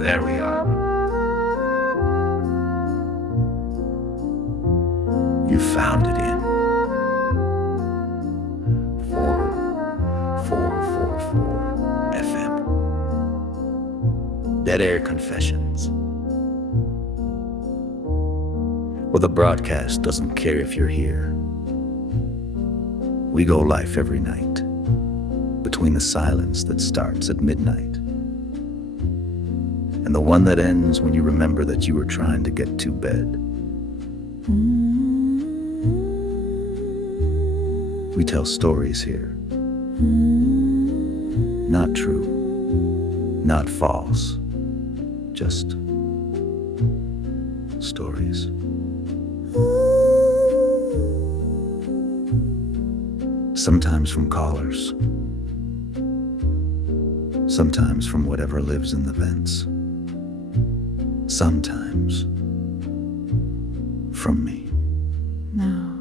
There we are. You found it in 4444 FM. Dead Air Confessions. Well, the broadcast doesn't care if you're here. We go live every night, between the silence that starts at midnight and the one that ends when you remember that you were trying to get to bed. We tell stories here. Not true, not false, just stories. Sometimes from callers, sometimes from whatever lives in the vents, sometimes from me. Now,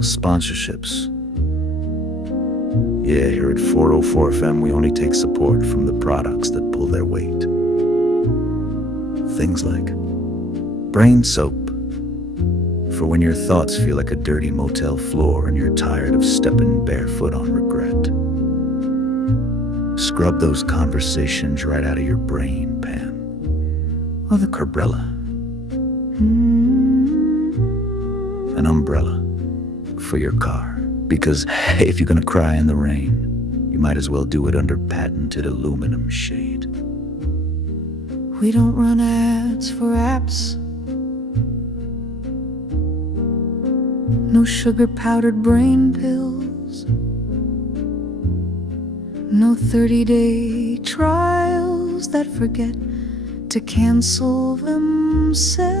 sponsorships. Yeah, here at 404 FM, we only take support from the products that pull their weight. Things like brain soap, for when your thoughts feel like a dirty motel floor and you're tired of stepping barefoot on regret. Scrub those conversations right out of your brain, Pam. Or the Carbrella. An umbrella for your car. Because hey, if you're gonna cry in the rain, you might as well do it under patented aluminum shade. We don't run ads for apps. No sugar-powdered brain pills. No 30-day trials that forget to cancel themselves.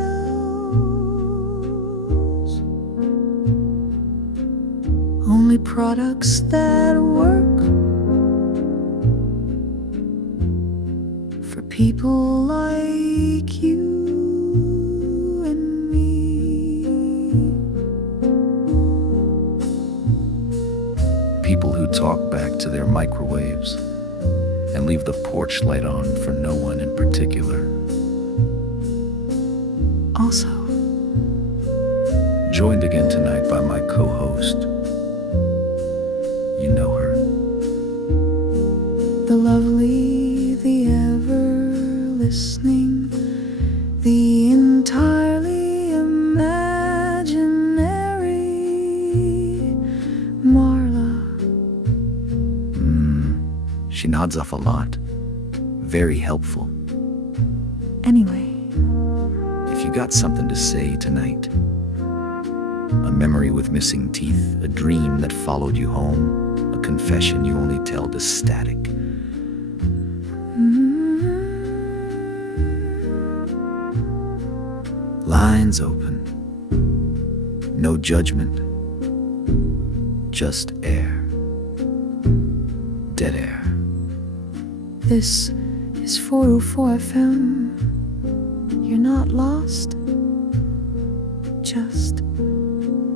Only products that work for people like you and me. People who talk back to their microwaves and leave the porch light on for no one in particular. Also, joined again tonight by my co-host. You know her. the lovely, the ever-listening, the entirely imaginary Marla. She nods off a lot. Very helpful. Anyway, If you got something to say tonight, a memory with missing teeth, a dream that followed you home, a confession you only tell to static. Lines open. No judgment. Just air. Dead air. this is 404 FM. You're not lost, just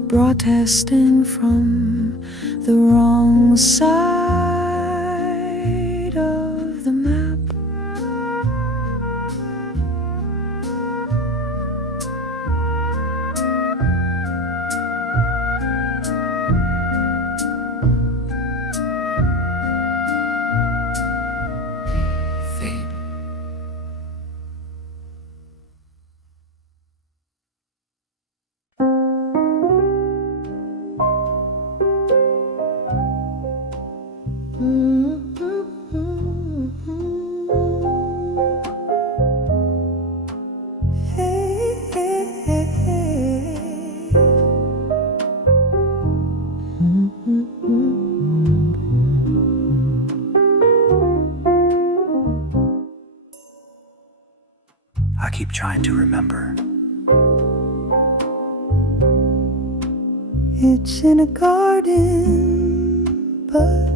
broadcasting from the wrong side of the map. I keep trying to remember. It's in a garden, but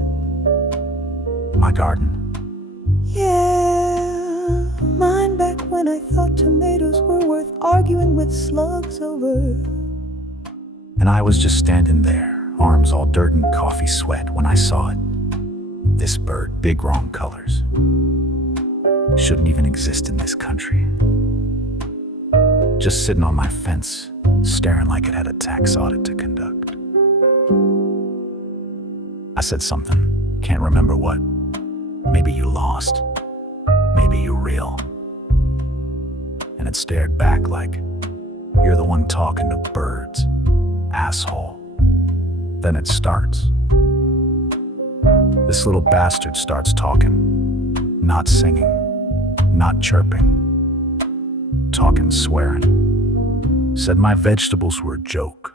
My garden. yeah, mine back when I thought tomatoes were worth arguing with slugs over. And I was just standing there, arms all dirt and coffee sweat when I saw it. This bird, big wrong colors. Shouldn't even exist in this country. Just sitting on my fence, staring like it had a tax audit to conduct. I said something, can't remember what. Maybe you lost, maybe you real. And it stared back like, you're the one talking to birds, asshole. Then it starts. This little bastard starts talking, not singing, not chirping, talking, swearing. Said my vegetables were a joke,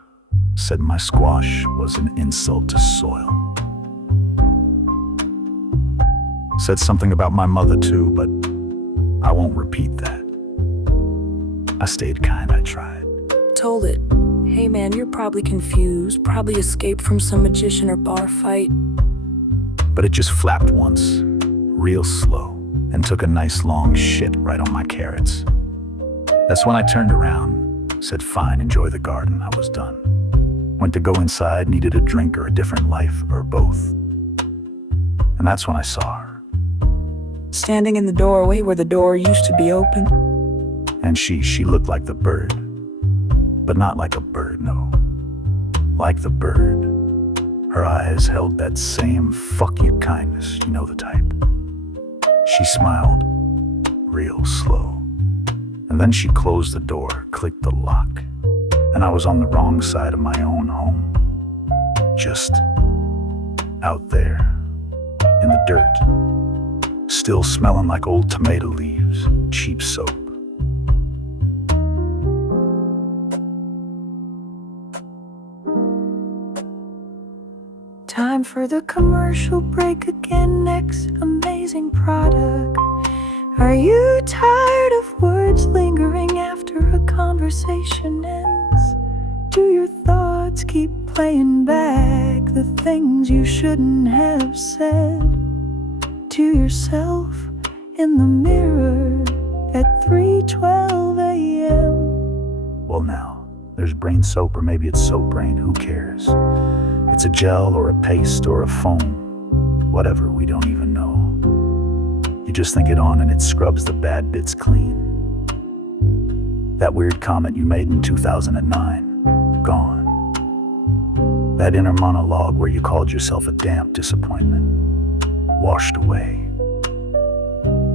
said my squash was an insult to soil. Said something about my mother too, but I won't repeat that. I stayed kind, I tried. Told it, hey man, you're probably confused, probably escaped from some magician or bar fight. But it just flapped once, real slow, and took a nice long shit right on my carrots. That's when I turned around, said fine, enjoy the garden, I was done. Went to go inside, needed a drink or a different life, or both. And that's when I saw her. Standing in the doorway where the door used to be open. And she looked like the bird. But not like a bird, no. Like the bird. Her eyes held that same fuck you kindness, you know the type. She smiled, real slow. And then she closed the door, clicked the lock. And I was on the wrong side of my own home. Just out there, in the dirt. Still smelling like old tomato leaves, cheap soap. Time for the commercial break again. Next amazing product. Are you tired of words lingering after a conversation ends? Do your thoughts keep playing back the things you shouldn't have said to yourself in the mirror at 3:12 a.m.? Well now, there's brain soap, or maybe it's soap brain, who cares? It's a gel or a paste or a foam, whatever, we don't even know. You just think it on and it scrubs the bad bits clean. That weird comment you made in 2009, gone. That inner monologue where you called yourself a damp disappointment, washed away.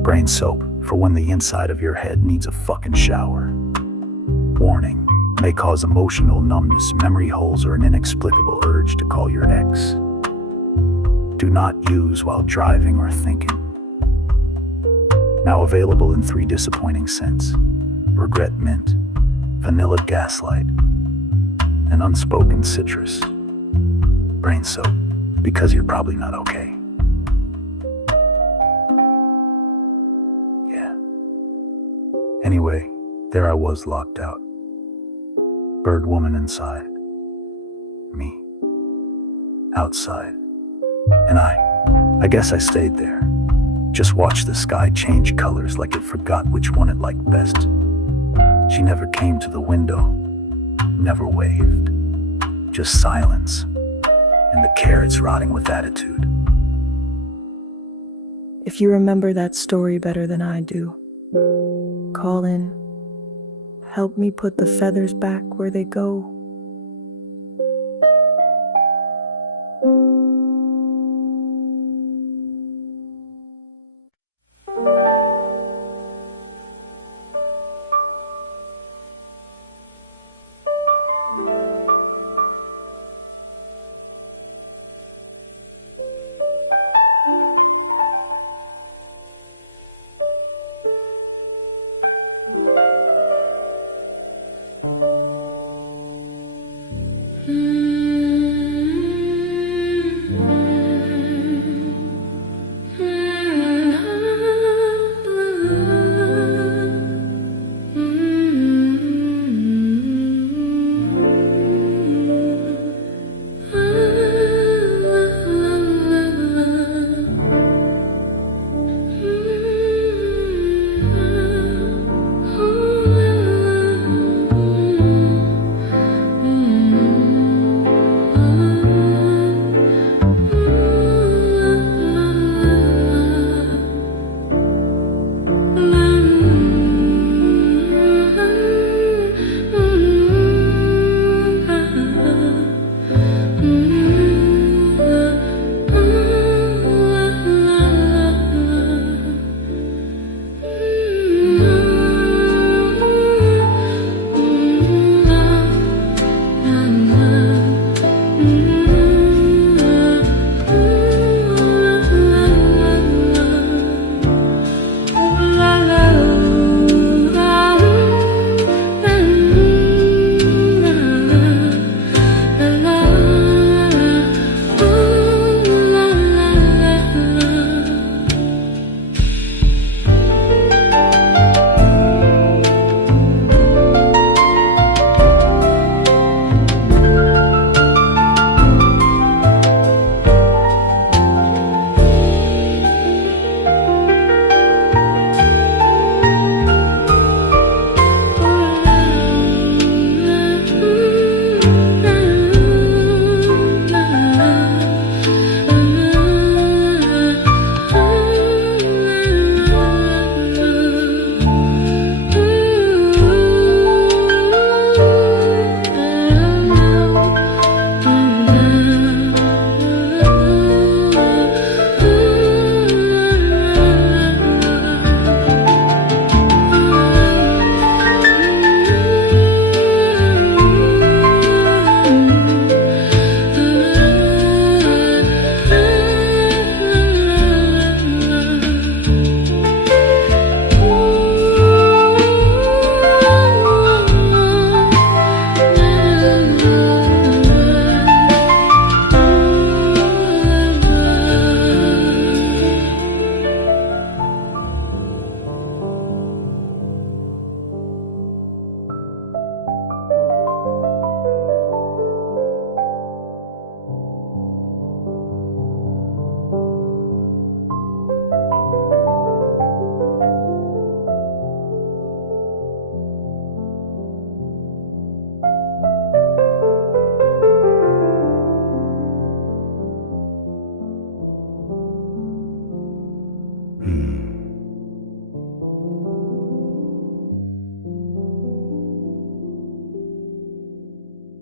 Brain soap for when the inside of your head needs a fucking shower. Warning. May cause emotional numbness, memory holes, or an inexplicable urge to call your ex. Do not use while driving or thinking. Now available in 3 disappointing scents: regret mint, vanilla gaslight, and unspoken citrus. Brain soap, because you're probably not okay. Yeah. Anyway, there I was locked out. Bird woman inside, me outside, and I guess I stayed there. Just watched the sky change colors like it forgot which one it liked best. She never came to the window, never waved, just silence, and the carrots rotting with attitude. If you remember that story better than I do, call in. Help me put the feathers back where they go.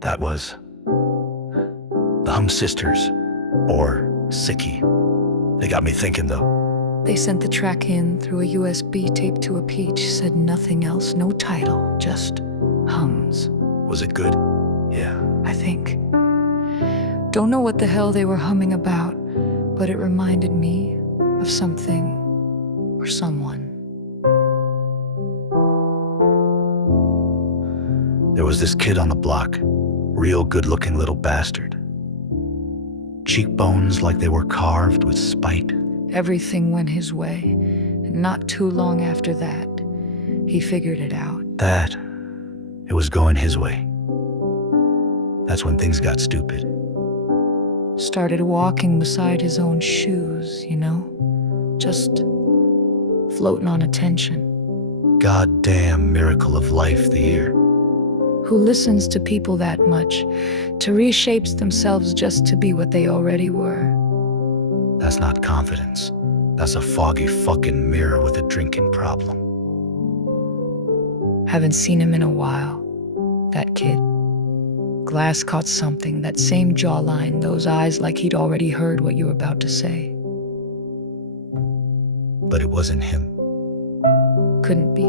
That was the Hum Sisters, or Ciccy. They got me thinking, though. They sent the track in through a USB taped to a peach, said nothing else, no title, just hums. Was it good? Yeah. I think. Don't know what the hell they were humming about, but it reminded me of something or someone. There was this kid on the block, real good-looking little bastard. Cheekbones like they were carved with spite. Everything went his way, and not too long after that, he figured it out. That, it was going his way. That's when things got stupid. Started walking beside his own shoes, you know? Just floating on attention. Goddamn miracle of life, the ear. Who listens to people that much, to reshapes themselves just to be what they already were. That's not confidence. That's a foggy fucking mirror with a drinking problem. Haven't seen him in a while. That kid. Glass caught something, that same jawline, those eyes like he'd already heard what you were about to say. But it wasn't him. Couldn't be.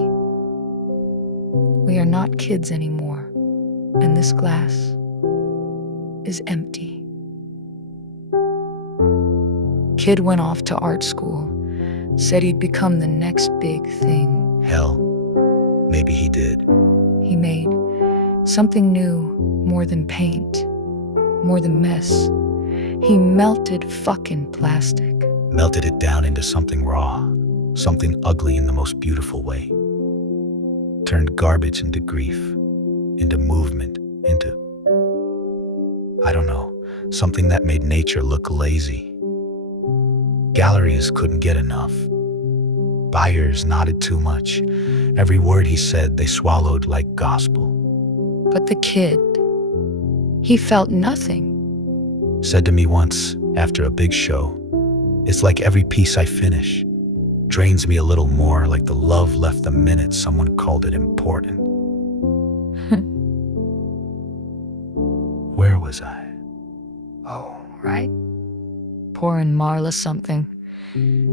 We are not kids anymore, and this glass is empty. Kid went off to art school, said he'd become the next big thing. Hell, maybe he did. He made something new, more than paint, more than mess. He melted fucking plastic. Melted it down into something raw, something ugly in the most beautiful way. Turned garbage into grief, into movement, into, I don't know, something that made nature look lazy. Galleries couldn't get enough. Buyers nodded too much. Every word he said, they swallowed like gospel. But the kid, he felt nothing. Said to me once, after a big show, it's like every piece I finish drains me a little more, like the love left the minute someone called it important. Where was I? Oh, right. Pouring Marla something.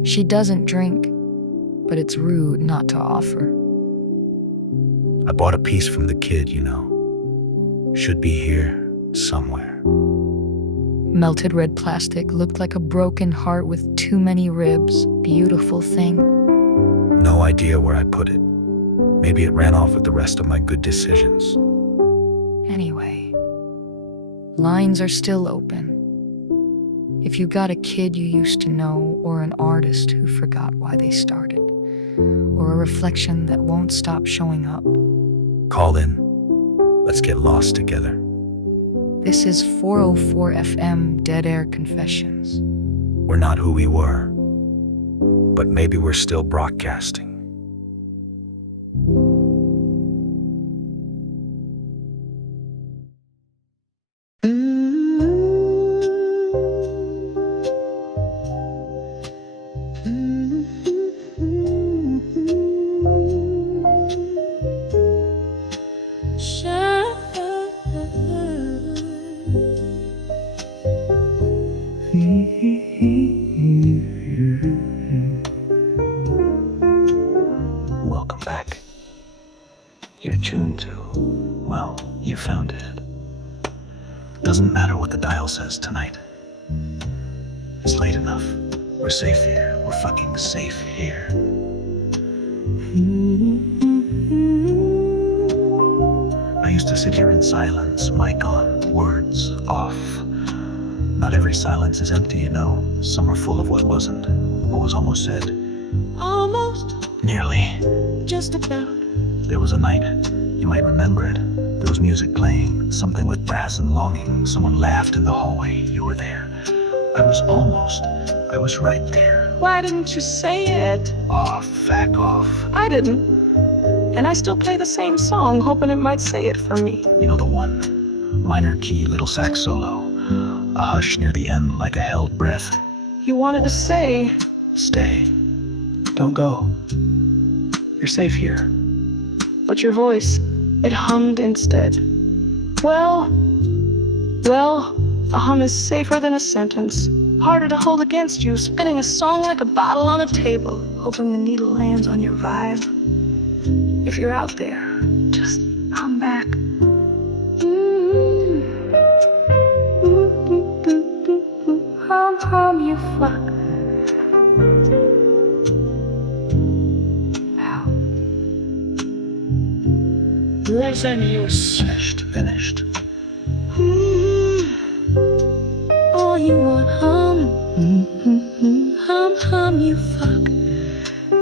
She doesn't drink, but it's rude not to offer. I bought a piece from the kid, you know. Should be here somewhere. Melted red plastic, looked like a broken heart with too many ribs. Beautiful thing. No idea where I put it. Maybe it ran off with the rest of my good decisions. Anyway, lines are still open. If you got a kid you used to know, or an artist who forgot why they started, or a reflection that won't stop showing up, Call in. Let's get lost together. this is 404 FM Dead Air Confessions. We're not who we were, but maybe we're still broadcasting. Welcome back. You're tuned to, well, you found it. Doesn't matter what the dial says tonight. It's late enough. We're safe here. We're fucking safe here. I used to sit here in silence, mic on, words off. Not every silence is empty, you know. Some are full of what wasn't, what was almost said. Almost, Nearly. just about. There was a night, you might remember it. There was music playing, something with brass and longing. Someone laughed in the hallway. You were there. I was right there. Why didn't you say it? Aw, back off. I didn't. And I still play the same song, hoping it might say it for me. You know the one? Minor key, little sax solo. A hush near the end like a held breath. You wanted to say, Stay. Don't go. You're safe here. but your voice, it hummed instead. Well, a hum is safer than a sentence. Harder to hold against you, spinning a song like a bottle on a table, hoping the needle lands on your vibe. If you're out there, just hum back. Hum, you fuck. Listen, you Finished. all you want, hum, you fuck.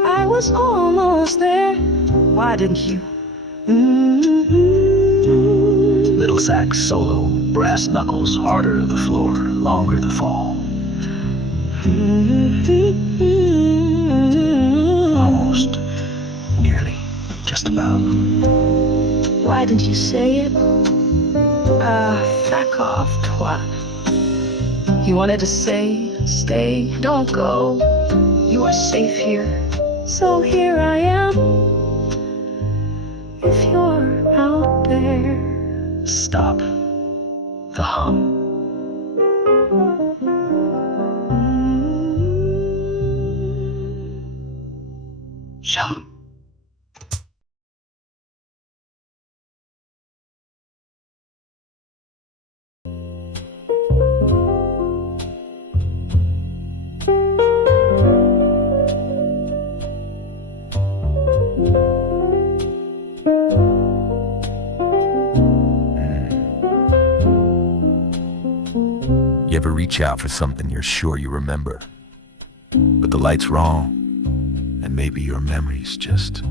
I was almost there. Why didn't you? Little sax solo, brass knuckles, harder the floor, longer the fall. Almost. Nearly. Just about. Why didn't you say it? Back off, twat. You wanted to say, stay, don't go. You are safe here. So here I am. If you're out there. Stop. The hum. Shum. You ever reach out for something you're sure you remember, but the light's wrong, and maybe your memory's just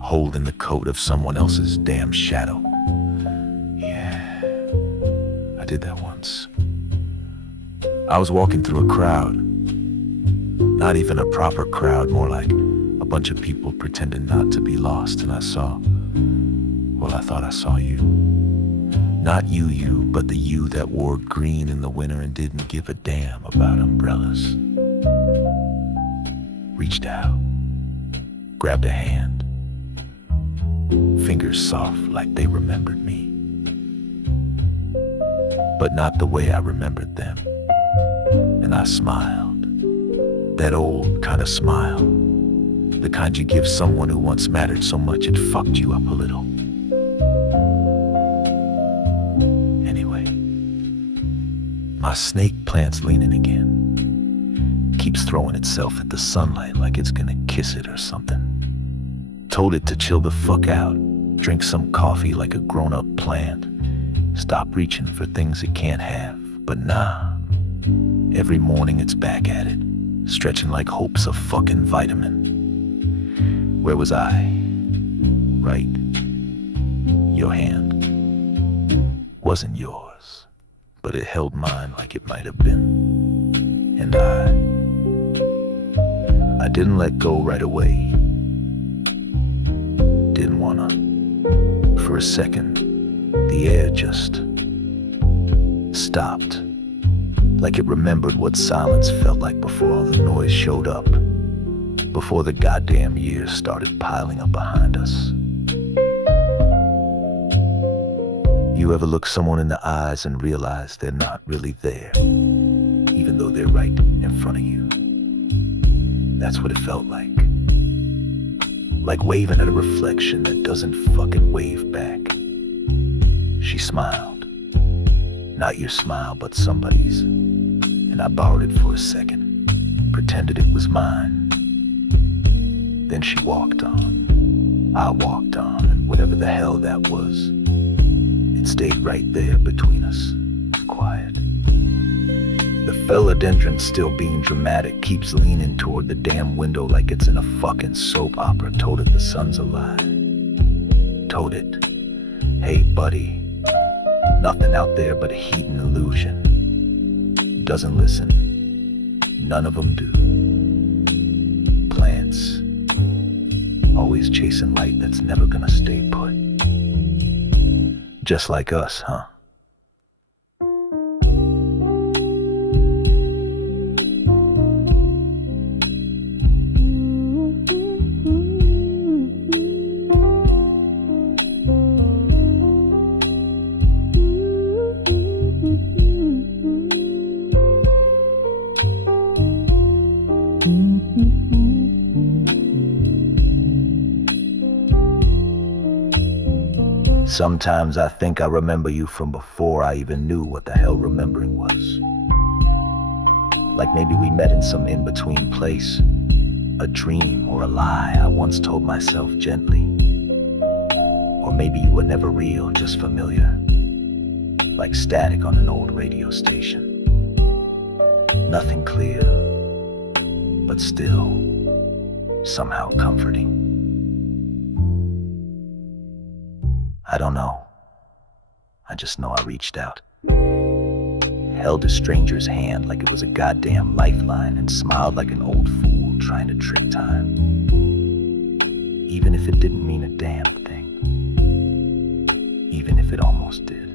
holding the coat of someone else's damn shadow? Yeah, I did that once. I was walking through a crowd, not even a proper crowd, more like a bunch of people pretending not to be lost, and I thought I saw you. Not you, but the you that wore green in the winter and didn't give a damn about umbrellas. Reached out, grabbed a hand, fingers soft like they remembered me. But not the way I remembered them. And I smiled, that old kind of smile, the kind you give someone who once mattered so much it fucked you up a little. My snake plant's leaning again. Keeps throwing itself at the sunlight like it's gonna kiss it or something. Told it to chill the fuck out, drink some coffee like a grown-up plant. Stop reaching for things it can't have, but nah. Every morning it's back at it, stretching like hope's a fucking vitamin. Where was I? Right. Your hand. Wasn't yours, but it held mine like it might have been. And I didn't let go right away. Didn't wanna. For a second, the air just stopped. Like it remembered what silence felt like before all the noise showed up. Before the goddamn years started piling up behind us. You ever look someone in the eyes and realize they're not really there, even though they're right in front of you? That's what it felt like. Like waving at a reflection that doesn't fucking wave back. She smiled. Not your smile, but somebody's. And I borrowed it for a second, pretended it was mine. Then she walked on. I walked on, and whatever the hell that was, it stayed right there between us, quiet. The philodendron, still being dramatic, keeps leaning toward the damn window like it's in a fucking soap opera. Told it the sun's alive. Told it, hey buddy, nothing out there but a heat and illusion. Doesn't listen. None of them do. Plants, always chasing light that's never gonna stay put. Just like us, huh? Sometimes I think I remember you from before I even knew what the hell remembering was. Like maybe we met in some in-between place, a dream or a lie I once told myself gently. Or maybe you were never real, just familiar, like static on an old radio station. Nothing clear, but still somehow comforting. I don't know. I just know I reached out, held a stranger's hand like it was a goddamn lifeline, and smiled like an old fool trying to trick time, even if it didn't mean a damn thing, even if it almost did.